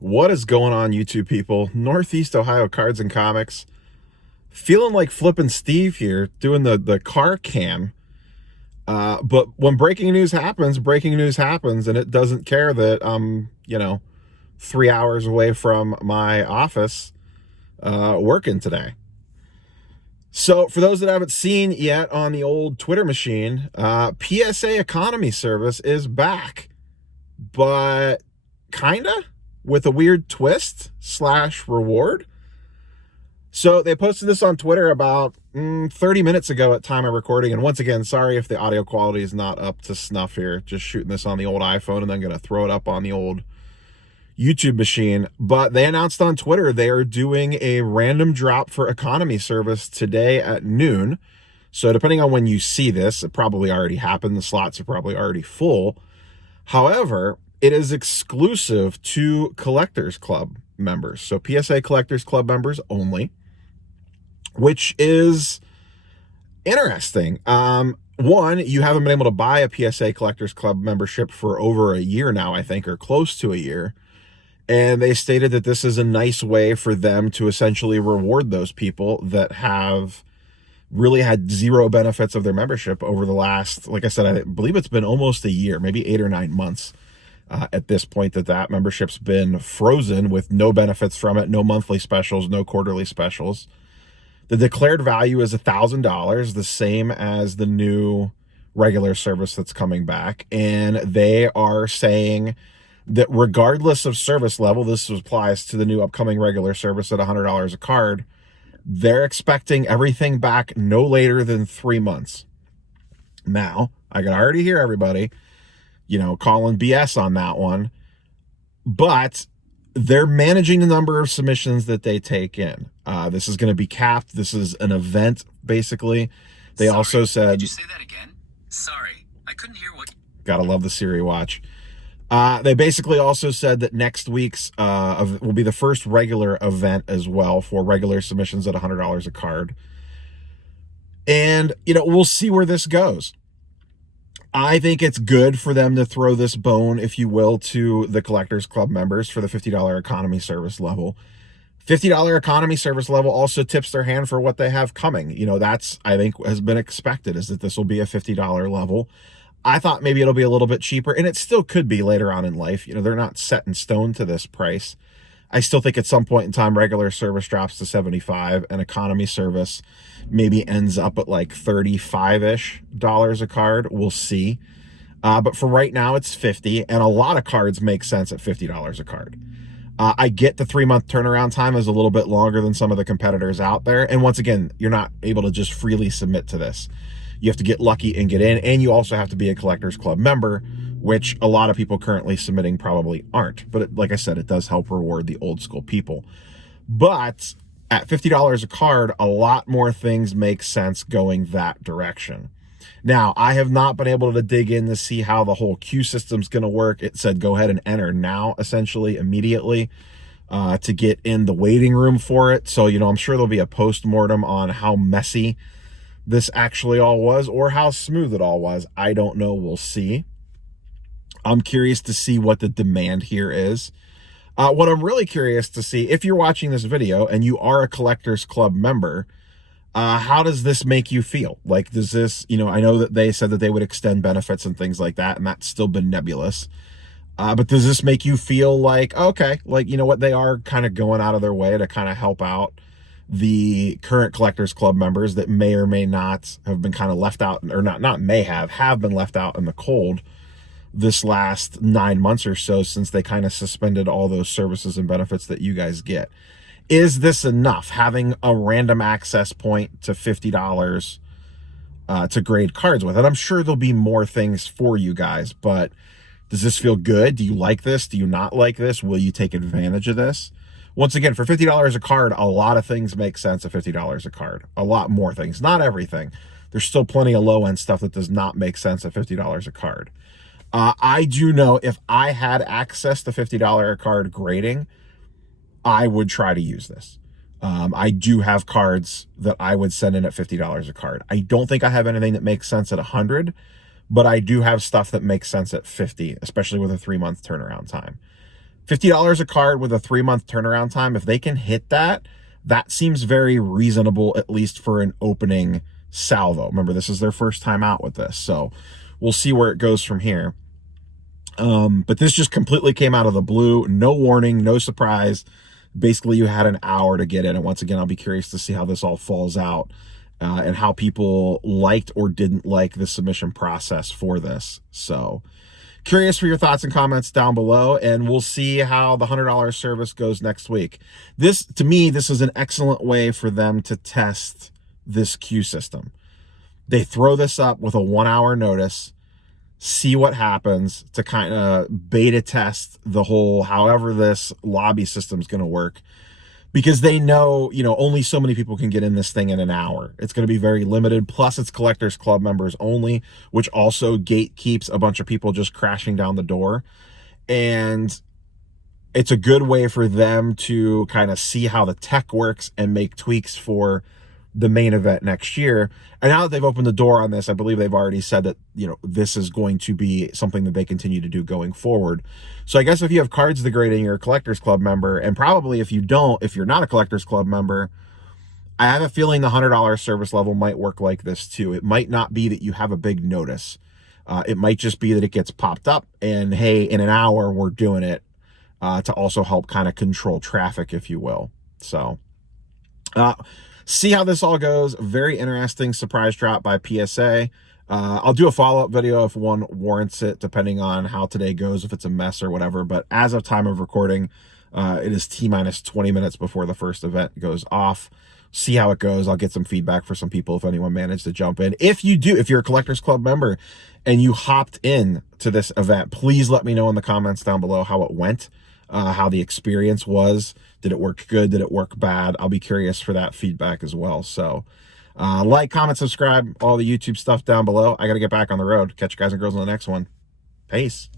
What is going on, YouTube people? Northeast Ohio Cards and Comics. Feeling like flipping Steve here, doing the car cam. But when breaking news happens, and it doesn't care that I'm, 3 hours away from my office working today. So for those that haven't seen yet on the old Twitter machine, PSA Economy Service is back, but kinda with a weird twist / reward. So they posted this on Twitter about 30 minutes ago at time of recording. And once again, sorry if the audio quality is not up to snuff here. Just shooting this on the old iPhone and then going to throw it up on the old YouTube machine. But they announced on Twitter they are doing a random drop for economy service today at noon. So depending on when you see this, it probably already happened. The slots are probably already full. However, it is exclusive to Collectors Club members. So PSA Collectors Club members only, which is interesting. One, you haven't been able to buy a PSA Collectors Club membership for over a year now, I think, or close to a year. And they stated that this is a nice way for them to essentially reward those people that have really had zero benefits of their membership over the last, like I said, I believe it's been almost a year, maybe 8 or 9 months at this point that membership's been frozen with no benefits from it, no monthly specials, no quarterly specials. The declared value is $1,000, the same as the new regular service that's coming back. And they are saying that regardless of service level, this applies to the new upcoming regular service at $100 a card, they're expecting everything back no later than 3 months. Now, I can already hear everybody, calling BS on that one, but they're managing the number of submissions that they take in. This is going to be capped. This is an event, basically. They also said... Did you say that again? Sorry, I couldn't hear what... Gotta love the Siri watch. They basically also said that next week's will be the first regular event as well for regular submissions at $100 a card. And, we'll see where this goes. I think it's good for them to throw this bone, if you will, to the Collectors Club members for the $50 economy service level. $50 economy service level also tips their hand for what they have coming. That's, I think, has been expected, is that this will be a $50 level. I thought maybe it'll be a little bit cheaper, and it still could be later on in life. They're not set in stone to this price. I still think at some point in time, regular service drops to $75 and economy service maybe ends up at like $35-ish a card. We'll see. But for right now, it's $50, and a lot of cards make sense at $50 a card. I get the 3-month turnaround time is a little bit longer than some of the competitors out there. And once again, you're not able to just freely submit to this. You have to get lucky and get in, and you also have to be a Collectors Club member, which a lot of people currently submitting probably aren't. But like I said, it does help reward the old school people. But at $50 a card, a lot more things make sense going that direction. Now, I have not been able to dig in to see how the whole queue system's going to work. It said go ahead and enter now, essentially, immediately, to get in the waiting room for it. So, I'm sure there'll be a post-mortem on how messy this actually all was or how smooth it all was. I don't know. We'll see. I'm curious to see what the demand here is. What I'm really curious to see, if you're watching this video and you are a Collectors Club member, how does this make you feel? Like, does this, I know that they said that they would extend benefits and things like that, and that's still been nebulous. But does this make you feel like, okay, like, what, they are kind of going out of their way to kind of help out the current Collectors Club members that may or may not have been kind of left out, or not may have been left out in the cold this last 9 months or so, since they kind of suspended all those services and benefits that you guys get. Is this enough, having a random access point to $50 to grade cards with? And I'm sure there'll be more things for you guys, but does this feel good? Do you like this? Do you not like this? Will you take advantage of this? Once again, for $50 a card, a lot of things make sense at $50 a card. A lot more things. Not everything. There's still plenty of low-end stuff that does not make sense at $50 a card. I do know if I had access to $50 a card grading, I would try to use this. I do have cards that I would send in at $50 a card. I don't think I have anything that makes sense at $100, but I do have stuff that makes sense at $50, especially with a 3-month turnaround time. $50 a card with a 3-month turnaround time. If they can hit that, that seems very reasonable, at least for an opening salvo. Remember, this is their first time out with this, so we'll see where it goes from here. But this just completely came out of the blue. No warning, no surprise. Basically, you had an hour to get in. And once again, I'll be curious to see how this all falls out and how people liked or didn't like the submission process for this. So curious for your thoughts and comments down below, and we'll see how the $100 service goes next week. This, to me, this is an excellent way for them to test this queue system. They throw this up with a 1-hour notice, see what happens to kind of beta test the whole, however this lobby system is going to work, because they know, you know, only so many people can get in this thing in an hour. It's going to be very limited. Plus it's Collectors Club members only, which also gatekeeps a bunch of people just crashing down the door. And it's a good way for them to kind of see how the tech works and make tweaks for the main event next year. And now that they've opened the door on this, I believe they've already said that, you know, this is going to be something that they continue to do going forward. So I guess if you have Cards the Great and you're a Collectors Club member, and probably if you don't, if you're not a Collectors Club member, I have a feeling the $100 service level might work like this too. It might not be that you have a big notice. It might just be that it gets popped up and, hey, in an hour, we're doing it to also help kind of control traffic, if you will. So, see how this all goes. Very interesting surprise drop by PSA. I'll do a follow-up video if one warrants it, depending on how today goes, if it's a mess or whatever. But as of time of recording, it is T-minus 20 minutes before the first event goes off. See how it goes. I'll get some feedback for some people if anyone managed to jump in. If you do, if you're a Collectors Club member and you hopped in to this event, please let me know in the comments down below how it went, how the experience was. Did it work good? Did it work bad? I'll be curious for that feedback as well. So like, comment, subscribe, all the YouTube stuff down below. I got to get back on the road. Catch you guys and girls on the next one. Peace.